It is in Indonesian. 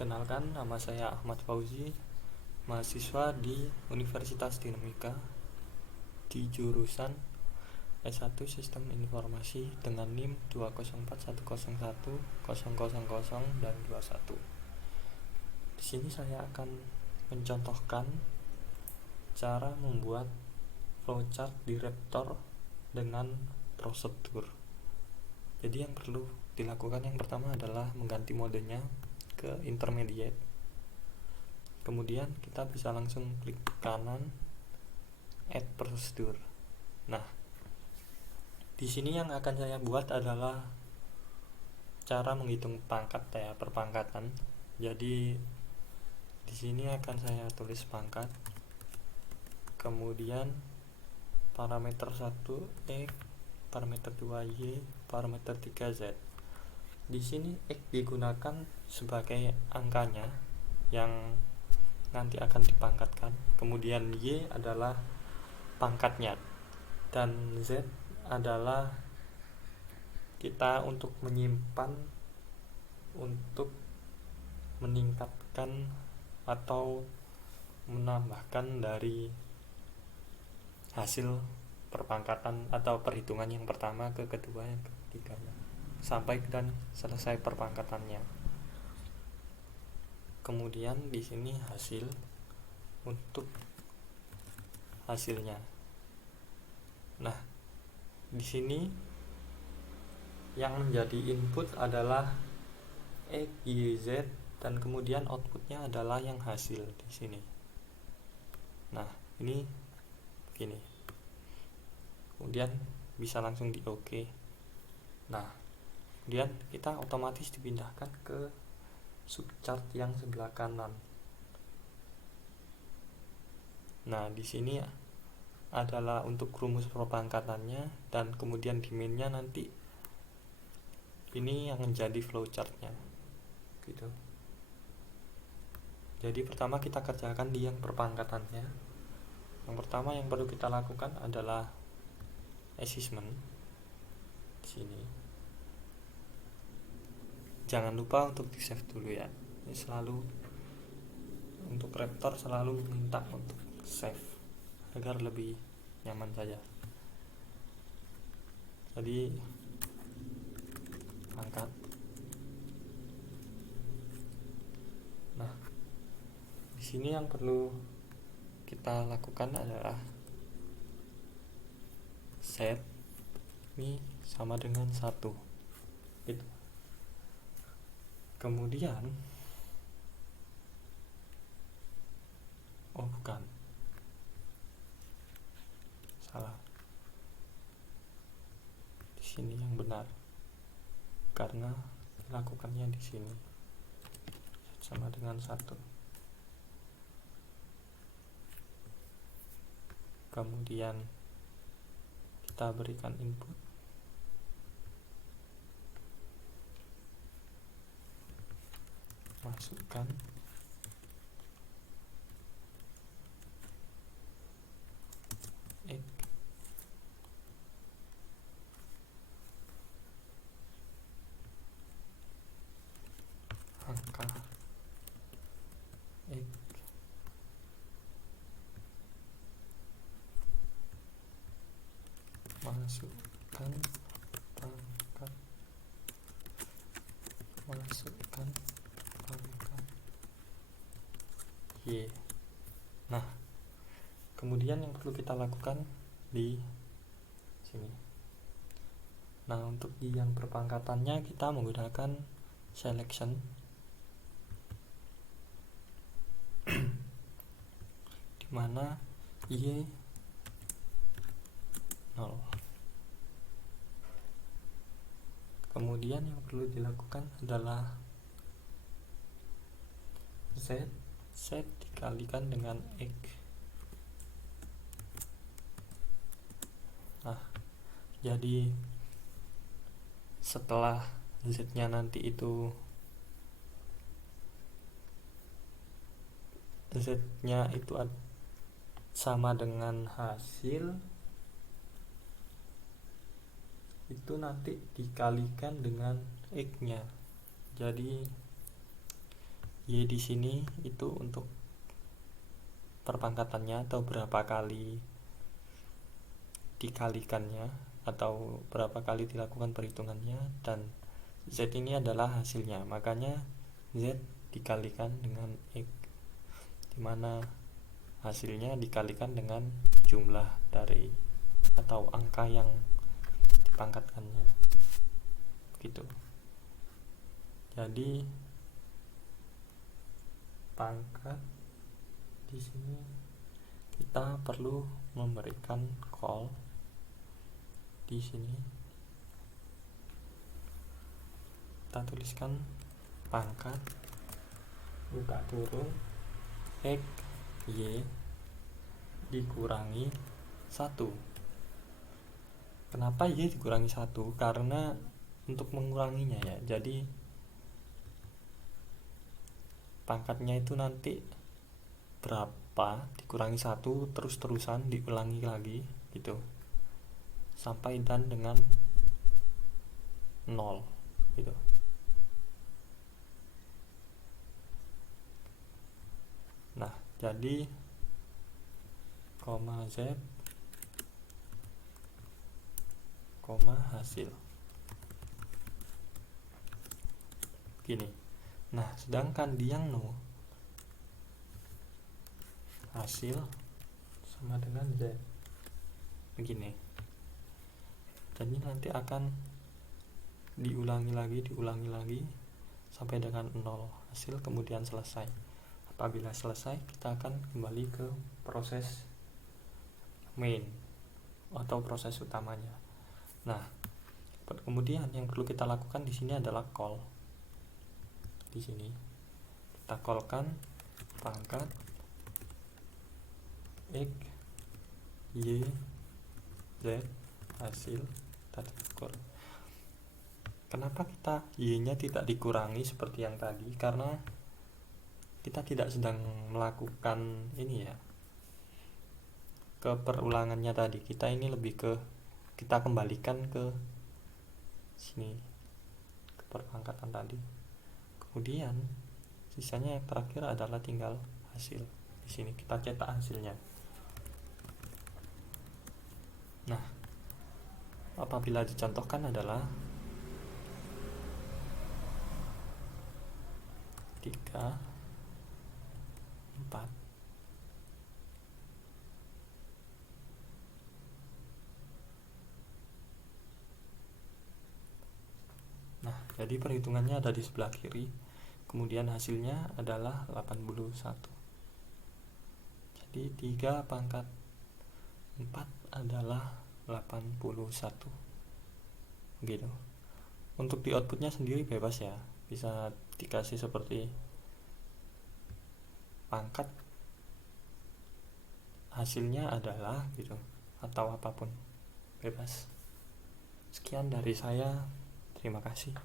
Kenalkan, nama saya Ahmad Fauzi, mahasiswa di Universitas Dinamika di jurusan S1 Sistem Informasi dengan NIM 204101000 dan 21. Di sini saya akan mencontohkan cara membuat flowchart di Raptor dengan prosedur. Jadi yang perlu dilakukan yang pertama adalah mengganti modenya ke intermediate. Kemudian kita bisa langsung klik kanan add procedure. Nah, di sini yang akan saya buat adalah cara menghitung pangkat ya, perpangkatan. Jadi di sini akan saya tulis pangkat. Kemudian parameter 1 X, parameter 2 Y, parameter 3 Z. Di sini X digunakan sebagai angkanya yang nanti akan dipangkatkan. Kemudian Y adalah pangkatnya dan Z adalah kita untuk menyimpan, untuk meningkatkan atau menambahkan dari hasil perpangkatan atau perhitungan yang pertama ke kedua, yang ketiga, sampai dan selesai perpangkatannya. Kemudian di sini hasil untuk hasilnya. Nah, di sini yang menjadi input adalah X, Y, Z, dan kemudian outputnya adalah yang hasil di sini. Nah, ini begini. Kemudian bisa langsung di OK. Nah, kemudian kita otomatis dipindahkan ke subchart yang sebelah kanan. Nah, di sini adalah untuk rumus perpangkatannya, dan kemudian dimennya nanti ini yang menjadi flowchartnya gitu. Jadi pertama kita kerjakan di yang perpangkatannya. Yang pertama yang perlu kita lakukan adalah assessment di sini. Jangan lupa untuk di save dulu ya. Ini selalu untuk Raptor selalu minta untuk save agar lebih nyaman saja. Jadi angkat. Nah, di sini yang perlu kita lakukan adalah set ini sama dengan 1 gitu. Kemudian bukan, salah, di sini yang benar karena lakukannya di sini sama dengan 1. Kemudian kita berikan input, masukkan X, angka X, masukkan pangkat, masukkan pangkat Y. Nah, kemudian yang perlu kita lakukan di sini. Nah, untuk di yang perpangkatannya kita menggunakan selection di mana Y 0. Kemudian yang perlu dilakukan adalah Z dikalikan dengan X. Nah, jadi setelah Z-nya nanti itu Z-nya itu sama dengan hasil, itu nanti dikalikan dengan X-nya. Jadi Y di sini itu untuk perpangkatannya atau berapa kali dikalikannya atau berapa kali dilakukan perhitungannya, dan Z ini adalah hasilnya, makanya Z dikalikan dengan X, dimana hasilnya dikalikan dengan jumlah dari atau angka yang dipangkatkannya gitu. Jadi pangkat di sini kita perlu memberikan call di sini. Kita tuliskan pangkat buka kurung X Y dikurangi 1. Kenapa Y dikurangi 1? Karena untuk menguranginya ya, jadi pangkatnya itu nanti berapa dikurangi 1 terus-terusan diulangi lagi gitu sampai dan dengan 0 gitu. Nah, jadi koma Z koma hasil gini. Nah, sedangkan yang no hasil sama dengan Z begini. Jadi nanti akan diulangi lagi sampai dengan 0 hasil, kemudian selesai. Apabila selesai, kita akan kembali ke proses main atau proses utamanya. Nah, kemudian yang perlu kita lakukan di sini adalah call. Di sini kita callkan pangkat X Y Z hasil tadi ukur. Kenapa kita Y-nya tidak dikurangi seperti yang tadi? Karena kita tidak sedang melakukan ini ya, ke perulangannya tadi. Kita ini lebih ke kita kembalikan ke sini, ke perpangkatan tadi. Kemudian sisanya yang terakhir adalah tinggal hasil. Di sini kita cetak hasilnya. Nah, apabila dicontohkan adalah 3 4. Nah, jadi perhitungannya ada di sebelah kiri. Kemudian hasilnya adalah 81. Jadi 3 pangkat 4 adalah 81 gitu. Untuk di outputnya sendiri bebas ya, bisa dikasih seperti pangkat hasilnya adalah gitu, atau apapun bebas. Sekian dari saya, terima kasih.